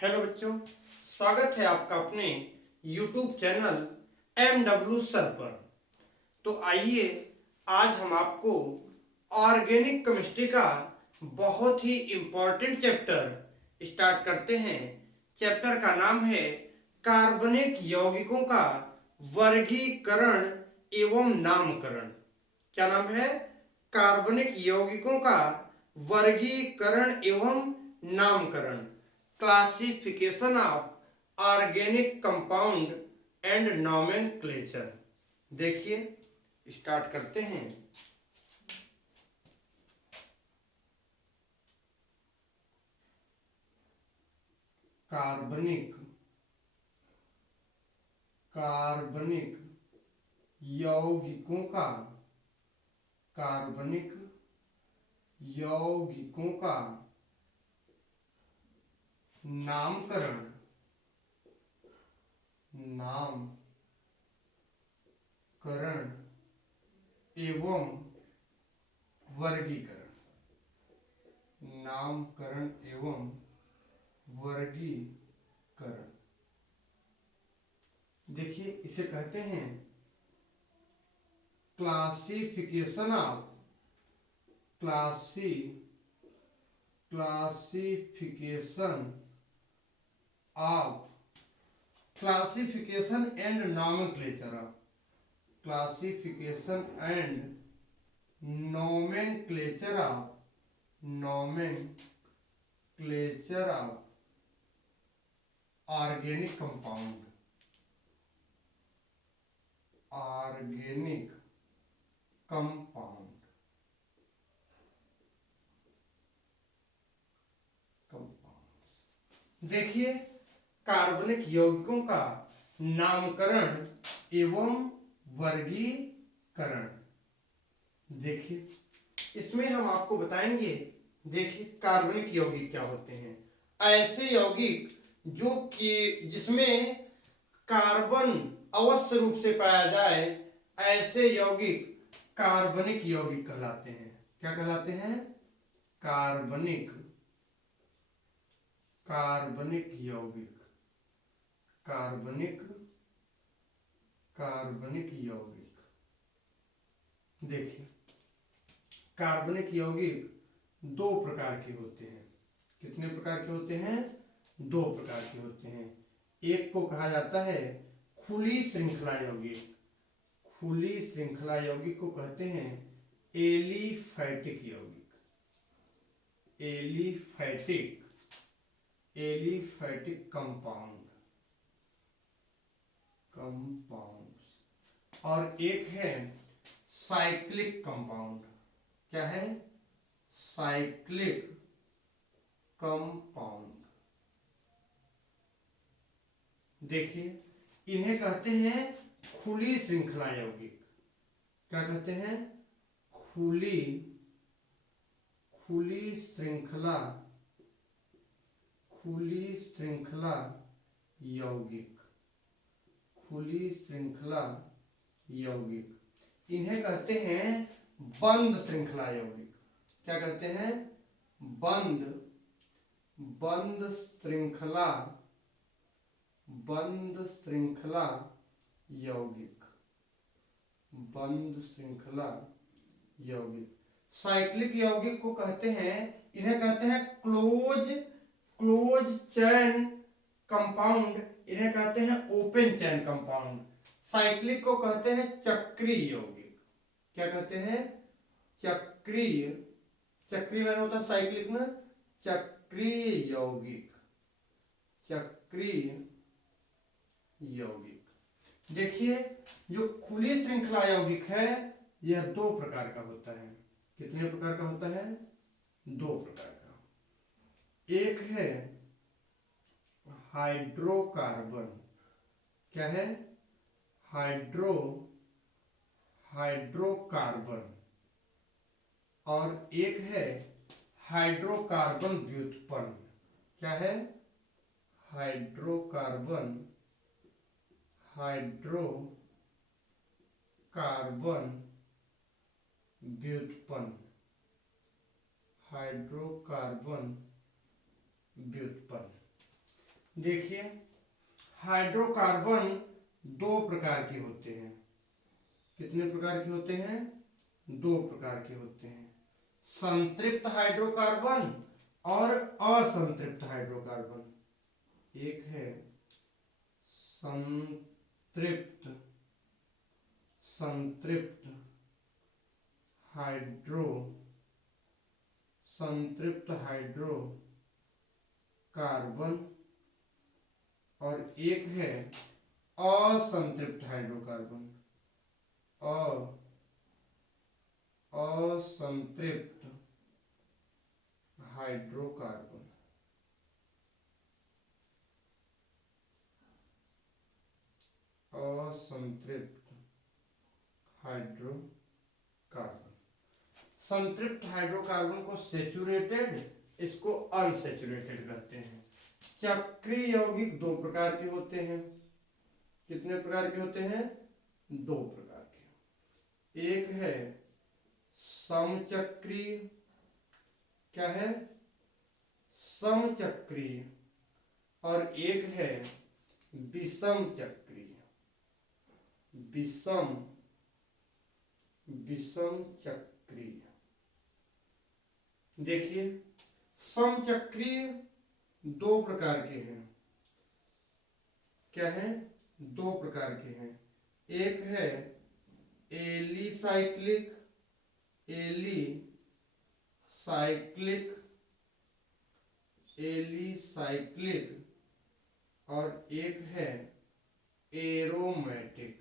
Hello बच्चों, स्वागत है आपका अपने YouTube चैनल MW सर पर। तो आइए आज हम आपको ऑर्गेनिक केमिस्ट्री का बहुत ही इम्पोर्टेंट चैप्टर स्टार्ट करते हैं। चैप्टर का नाम है कार्बनिक यौगिकों का वर्गीकरण एवं नामकरण। क्या नाम है? कार्बनिक यौगिकों का वर्गीकरण एवं नामकरण, classification of organic compound and nomenclature. देखिए, स्टार्ट करते हैं। कार्बनिक कार्बनिक यौगिकों का कार्बनिक यौगिकों का नामकरण नामकरण एवं वर्गीकरण। नामकरण एवं वर्गीकरण। देखिए, इसे कहते हैं classification of classification and nomenclature of classification and nomenclature of organic compound देखिए, कार्बनिक यौगिकों का नामकरण एवं वर्गीकरण। देखिए, इसमें हम आपको बताएंगे। देखिए, कार्बनिक यौगिक क्या होते हैं? ऐसे यौगिक जो कि जिसमें कार्बन अवश्य रूप से पाया जाए, ऐसे यौगिक कार्बनिक यौगिक कहलाते हैं। क्या कहलाते हैं? कार्बनिक यौगिक। कार्बनिक यौगिक। देखिए, कार्बनिक यौगिक दो प्रकार के होते हैं। कितने प्रकार के होते हैं? दो प्रकार के होते हैं। एक को कहा जाता है खुली श्रृंखला यौगिक। खुली श्रृंखला यौगिक को कहते हैं एलिफैटिक यौगिक। Aliphatic compound. और एक है साइक्लिक कंपाउंड। क्या है? Cyclic compound. देखिए, इन्हें कहते हैं खुली श्रृंखला यौगिक। क्या कहते हैं? खुली श्रृंखला यौगिक। इन्हें कहते हैं बंद श्रृंखला यौगिक। क्या कहते हैं? बंद श्रृंखला यौगिक। साइक्लिक यौगिक को कहते हैं, इन्हें कहते हैं क्लोज चैन कंपाउंड। इन्हें कहते हैं ओपन चैन कंपाउंड। साइक्लिक को कहते हैं चक्रीय यौगिक। क्या कहते हैं? चक्रीय मैंने होता साइक्लिक में चक्रीय यौगिक। देखिए, जो खुली श्रृंखला यौगिक है यह दो प्रकार का होता है। कितने प्रकार का होता है? दो प्रकार का। एक है हाइड्रोकार्बन। क्या है? हाइड्रोकार्बन। और एक है हाइड्रोकार्बन व्युत्पन्न। क्या है? हाइड्रोकार्बन व्युत्पन्न। देखिए हाइड्रोकार्बन दो प्रकार के होते हैं। कितने प्रकार के होते हैं? दो प्रकार के होते हैं, संतृप्त हाइड्रोकार्बन और असंतृप्त हाइड्रोकार्बन। एक है संतृप्त संतृप्त हाइड्रोकार्बन और एक है असंतृप्त हाइड्रोकार्बन। असंतृप्त हाइड्रोकार्बन। असंतृप्त हाइड्रोकार्बन। संतृप्त हाइड्रोकार्बन को सेचुरेटेड, इसको अनसेचुरेटेड कहते हैं। चक्रीय यौगिक दो प्रकार के होते हैं। कितने प्रकार के होते हैं? दो प्रकार के। एक है समचक्रीय, क्या है? समचक्रीय। और एक है विषम चक्रीय। विषम चक्रीय। देखिए समचक्रीय दो प्रकार के हैं। क्या है? दो प्रकार के हैं। एक है एलिसाइक्लिक और एक है एरोमेटिक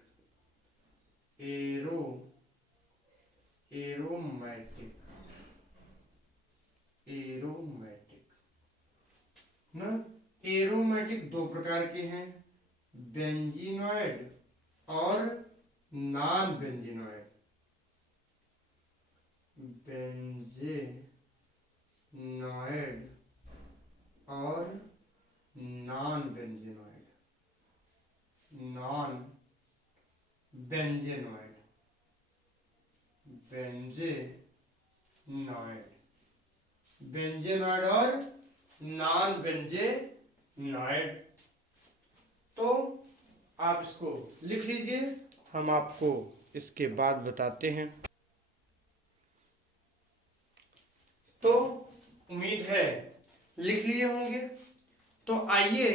ना। एरोमेटिक दो प्रकार के हैं, बेंजीनॉइड और नॉन बेंजीनॉइड। बेंजीनॉइड और नॉन बेंजीनॉइड। बेंजीनॉइड और नॉन बेंजीनॉइड। तो आप इसको लिख लीजिए, हम आपको इसके बाद बताते हैं। तो उम्मीद है लिख लिए होंगे। तो आइए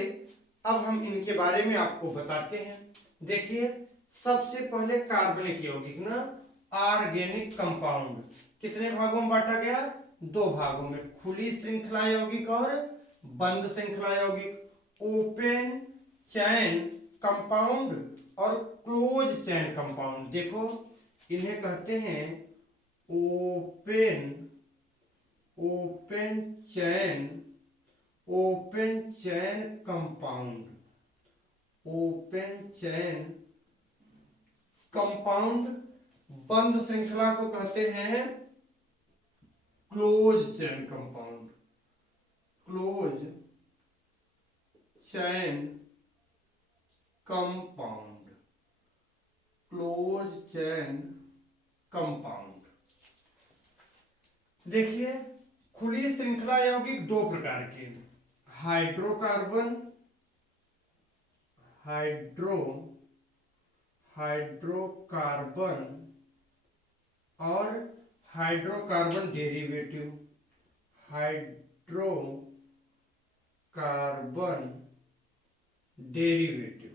अब हम इनके बारे में आपको बताते हैं। देखिए सबसे पहले कार्बनिक यौगिक ना, ऑर्गेनिक कंपाउंड कितने भागों में बांटा गया? दो भागों में, खुली श्रृंखला यौगिक और बंद श्रृंखला यौगिक। ओपन चैन कंपाउंड और क्लोज चैन कंपाउंड। देखो इन्हें कहते हैं ओपन चैन कंपाउंड। ओपन चैन कंपाउंड। बंद श्रृंखला को कहते हैं क्लोज चैन कंपाउंड। क्लोज चैन कंपाउंड। क्लोज चैन कंपाउंड। देखिए खुली श्रृंखला यौगिक दो प्रकार के, हाइड्रोकार्बन और hydrocarbon derivative. Hydrocarbon derivative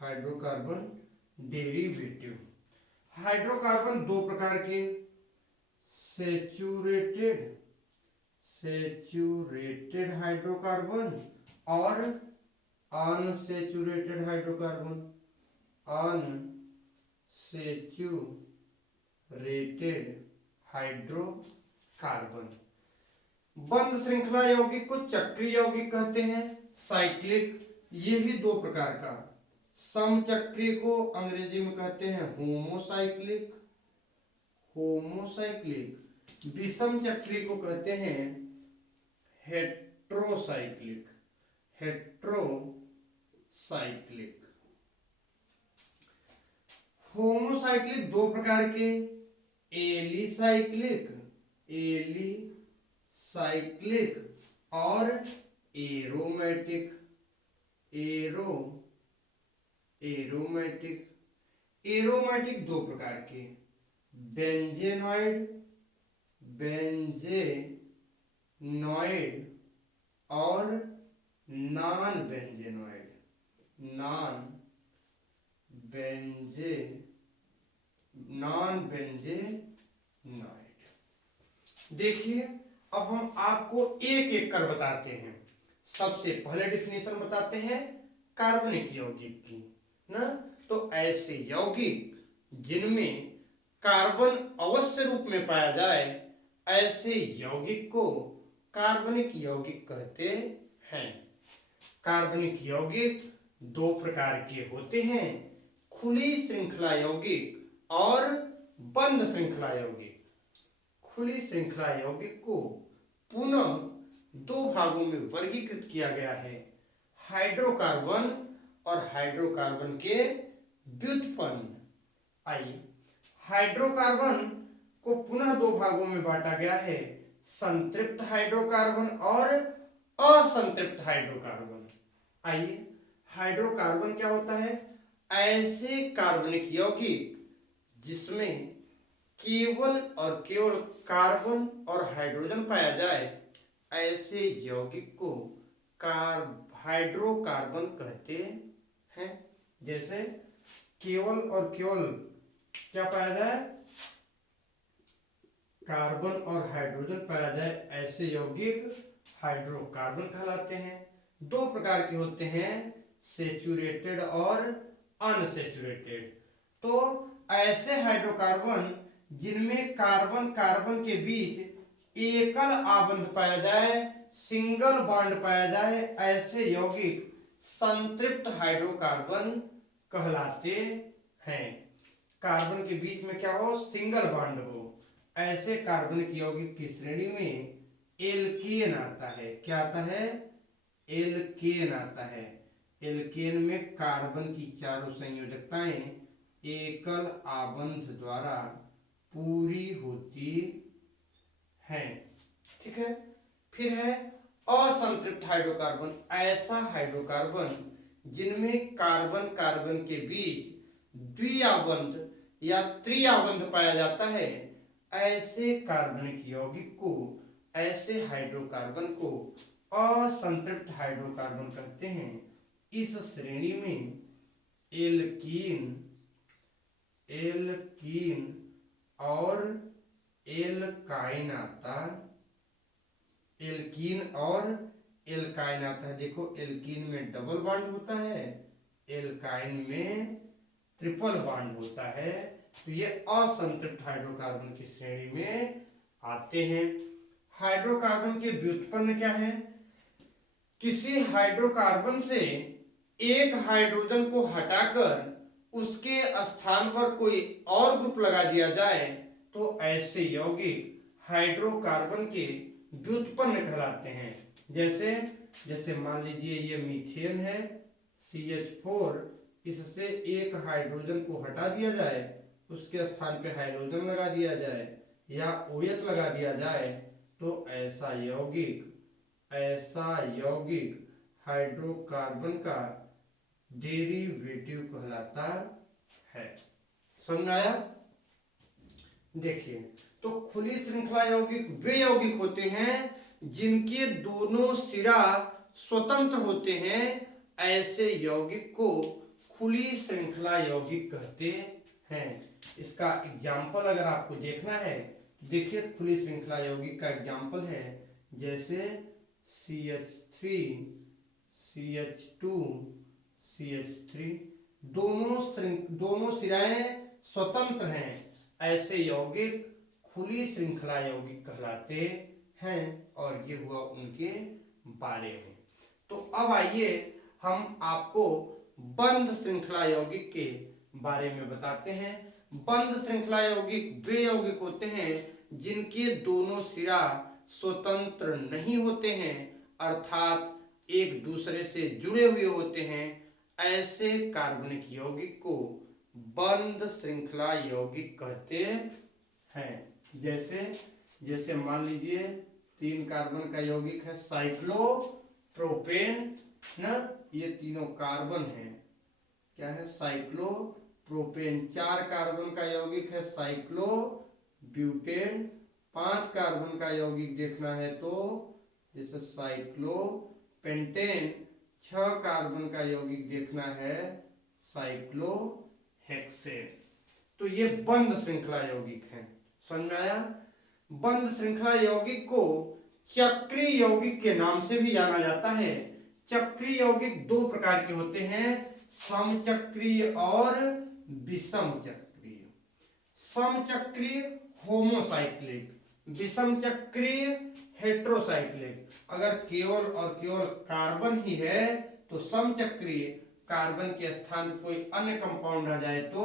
hydrocarbon derivative. Hydrocarbon दो प्रकार के, सेचुरेटेड हाइड्रोकार्बन और अनसेचुरेटेड हाइड्रोकार्बन। Unsaturated hydrocarbon. बंद श्रृंखला यौगिक को चक्रीय यौगिक कहते हैं, साइक्लिक। ये भी दो प्रकार का, समचक्रीय को अंग्रेजी में कहते हैं होमोसाइक्लिक। विषम चक्रीय को कहते हैं हेट्रोसाइक्लिक। होमोसाइक्लिक दो प्रकार के, एलिसाइक्लिक, एलिसाइक्लिक और एरोमेटिक, एरोमेटिक। एरोमेटिक दो प्रकार के, बेंजेनॉइड, बेंजेनॉइड और non benzenoid, non benze non benzenoid. देखिए अब हम आपको एक एक कर बताते हैं। सबसे पहले डिफिनेशन बताते हैं कार्बनिक यौगिक की ना। तो ऐसे यौगिक जिनमें कार्बन अवश्य रूप में पाया जाए, ऐसे यौगिक को कार्बनिक यौगिक कहते हैं। कार्बनिक यौगिक दो प्रकार के होते हैं, खुली श्रृंखला यौगिक और बंद श्रृंखला यौगिक। खुली श्रृंखला यौगिक को पुनः दो भागों में वर्गीकृत किया गया है, हाइड्रोकार्बन और हाइड्रोकार्बन के व्युत्पन्न। आइए, हाइड्रोकार्बन को पुनः दो भागों में बांटा गया है, संतृप्त हाइड्रोकार्बन और असंतृप्त हाइड्रोकार्बन। आइए, हाइड्रोकार्बन क्या होता है? ऐसे कार्बनिक यौगिक जिसमें केवल और केवल कार्बन और हाइड्रोजन पाया जाए, ऐसे यौगिक को हाइड्रोकार्बन कहते हैं। जैसे केवल और केवल क्या पाया जाए? कार्बन और हाइड्रोजन पाया जाए, ऐसे यौगिक हाइड्रोकार्बन कहलाते हैं। दो प्रकार के होते हैं, सेचुरेटेड और अनसेचुरेटेड। तो ऐसे हाइड्रोकार्बन जिनमें कार्बन कार्बन के बीच एकल आबंध पाया जाए, सिंगल बॉन्ड पाया जाए, ऐसे यौगिक संतृप्त हाइड्रोकार्बन कहलाते हैं। कार्बन के बीच में क्या हो? सिंगल बॉन्ड हो, ऐसे कार्बनिक यौगिक की श्रेणी में एल्केन आता है। क्या आता है? एल्केन आता है। एल्केन में कार्बन की चारों संयोजकताएं एकल आबंध द्वारा पूरी होती हैं। ठीक है। फिर है असंतृप्त हाइड्रोकार्बन, ऐसा हाइड्रोकार्बन जिनमें कार्बन कार्बन के बीच द्विआबंध या त्रिआबंध पाया जाता है, ऐसे कार्बनिक यौगिक को, ऐसे हाइड्रोकार्बन को असंतृप्त हाइड्रोकार्बन कहते हैं। इस श्रेणी में एल्कीन, एल्कीन और एल्काइन आता, एल्कीन और एल्काइन आता है। देखो, एल्कीन में डबल बॉन्ड होता है, एल्काइन में ट्रिपल बॉन्ड होता है। तो ये असंतृप्त हाइड्रोकार्बन की श्रेणी में आते हैं। हाइड्रोकार्बन के व्युत्पन्न क्या है? किसी हाइड्रोकार्बन से एक हाइड्रोजन को हटाकर उसके स्थान पर कोई और ग्रुप लगा दिया जाए, तो ऐसे यौगिक हाइड्रोकार्बन के व्युत्पन्न कहलाते हैं। जैसे जैसे मान लीजिए ये मीथेन है, CH4, इससे एक हाइड्रोजन को हटा दिया जाए, उसके स्थान पे हाइड्रोजन लगा दिया जाए या OH लगा दिया जाए, तो ऐसा यौगिक हाइड्रोकार्बन का डेरिवेटिव कहलाता है। समझ आया? देखिए, तो खुली श्रृंखला यौगिक वे यौगिक होते हैं जिनके दोनों सिरा स्वतंत्र होते हैं, ऐसे यौगिक को खुली श्रृंखला यौगिक कहते हैं। इसका एग्जाम्पल अगर आपको देखना है, देखिए खुली श्रृंखला यौगिक का एग्जाम्पल है, जैसे CH3, CH2, CH3, दोनों सिराएं स्वतंत्र हैं, ऐसे यौगिक खुली श्रृंखला यौगिक कहलाते हैं। और ये हुआ उनके बारे में। तो अब आइए हम आपको बंद श्रृंखला यौगिक के बारे में बताते हैं। बंद श्रृंखला यौगिक वे यौगिक होते हैं जिनके दोनों सिरा स्वतंत्र नहीं होते हैं, अर्थात एक दूसरे से जुड़े हुए होते हैं। ऐसे कार्बनिक यौगिक को बंद श्रृंखला यौगिक कहते हैं। जैसे जैसे मान लीजिए 3 कार्बन का यौगिक है साइक्लोप्रोपेन ना, ये तीनों कार्बन है, क्या है साइक्लोप्रोपेन। 4 कार्बन का यौगिक है साइक्लोब्यूटेन। 5 कार्बन का यौगिक देखना है तो जैसे साइक्लोपेंटेन। 6 कार्बन का यौगिक देखना है साइक्लोहेक्सेन। तो ये बंद श्रृंखला यौगिक है, समझ में आया। बंद श्रृंखला यौगिक को चक्रीय यौगिक के नाम से भी जाना जाता है। चक्रीय यौगिक 2 प्रकार के होते हैं, समचक्रीय और विषम चक्रीय। समचक्रीय होमोसाइक्लिक, विषम चक्रीय हेट्रोसाइक्लिक। अगर केवल और केवल कार्बन ही है तो समचक्रीय, कार्बन के स्थान पर कोई अन्य कंपाउंड आ जाए तो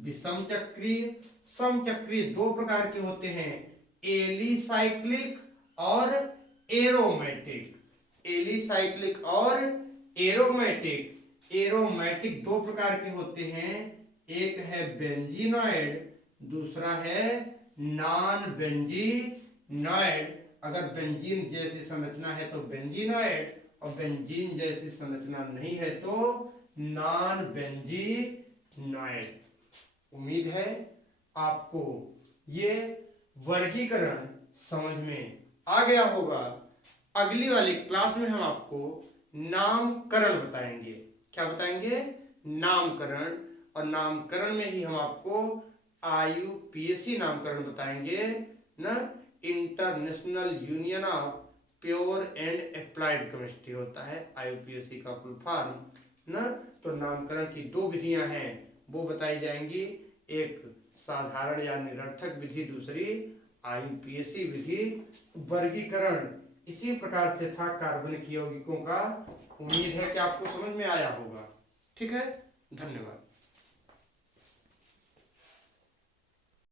विषम चक्रीय। समचक्रीय 2 प्रकार के होते हैं, एलिसाइक्लिक और एरोमेटिक। एलिसाइक्लिक और एरोमेटिक। एरोमेटिक 2 प्रकार के होते हैं, एक है बेंजीनॉइड, दूसरा है नॉन बेंजीनॉइड। अगर बेंजीन जैसी संरचना है तो बेंजीनॉइड, और बेंजीन जैसी संरचना नहीं है तो नॉन बेंजीनॉइड। उम्मीद है आपको ये वर्गीकरण समझ में आ गया होगा। अगली वाली क्लास में हम आपको नामकरण बताएंगे। क्या बताएंगे? नामकरण। और नामकरण में ही हम आपको IUPAC नामकरण बताएंगे ना, international union of pure and applied chemistry होता है IUPAC का फुल फॉर्म ना। तो नामकरण की 2 विधियां हैं, वो बताई जाएंगी, एक साधारण या निरर्थक विधि, दूसरी IUPAC विधि। वर्गीकरण इसी प्रकार से था कार्बनिक यौगिकों का। उम्मीद है कि आपको समझ में आया होगा। ठीक है, धन्यवाद।